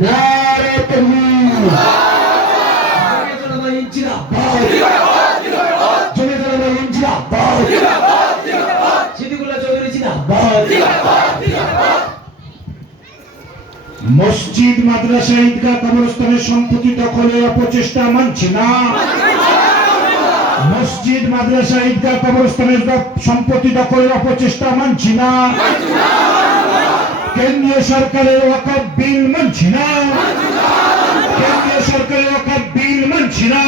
নারে তাকবীর। জমিয়তুল জিন্দাবাদ। জমিয়তুল জিন্দাবাদ। সিদ্দিকুল্লাহ চৌধুরী জিন্দাবাদ। মসজিদ, মাদ্রাসা, ঈদগাহ, কবরস্থানের সম্পত্তি দখলের অপচেষ্টা মানছি না। মসজিদ, মাদ্রাসা, ঈদগাহ, কবরস্থানের সম্পত্তি দখলের অপচেষ্টা মানছি না। কেন্দ্রীয় সরকারের ওয়াকফ বিল মানছি না। কেন্দ্রীয় সরকারের ওয়াকফ বিল মানছি না।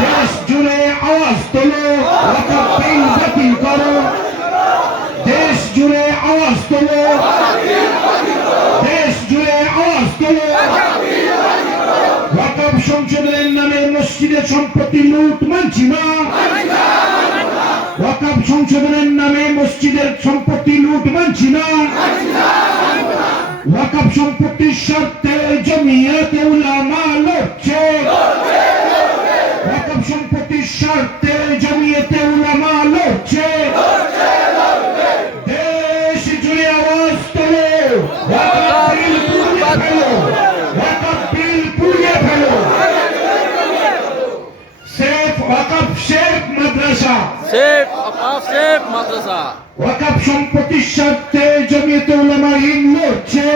দেশ জুড়ে আওয়াজ তোলো, ওয়াকফ বিল বাতিল করো। দেশ জুড়ে আওয়াজ তোলো, দেশ জুড়ে আওয়াজ তোলো। ওয়াকফ সংশোধনের নামে মসজিদের সম্পত্তি লুট মানছি না। ওয়াকফ সংশোধনের নামে মসজিদের সম্পত্তি লুট মানছি না। ওয়াকফ সম্পত্তির স্বার্থে জমিয়তে উলামা লড়ছে। ওয়াকফ সম্পত্তির স্বার্থে জমিয়তে উলামা লড়ছে। দেশ জুড়ে আওয়াজ তোলো, ওয়াকফ বিল পুড়িয়ে ফেলো, ওয়াকফ বিল পুড়িয়ে ফেলো। সেফ ওয়াকফ শেখ মাদ্রাসা, মাদ্রাসা ওয়াকফ সম্পত্তির স্বার্থে জমিয়তে উলামা হিন্দ লড়ছে।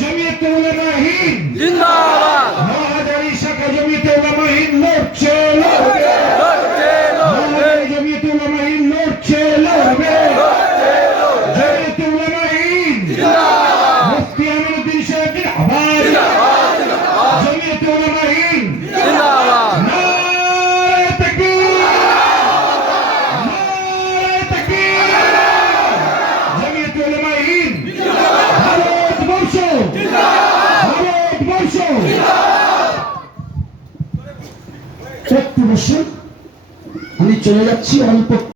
জমিয়তে উলামা হিন্দ জিন্দাবাদ। মহাদারি শাখা জমিয়তে উলামা হিন্দ লড়ছে, লড়বে। মহাদারি জমিয়তে উলামা হিন্দ লড়ছে, লড়বে। জমিয়তে উলামা হিন্দ মুফতি আমিনুদ্দিন সাহেব জিন্দাবাদ। জমিয়তে উলামা হিন্দ জিন্দাবাদ। নারে তাকবীর, নারে তাকবীর। জমিয়তে উলামা হিন্দ ভারতবর্ষ, ভারতবর্ষ। একটু বসুন, আমি চলে যাচ্ছি অল্প।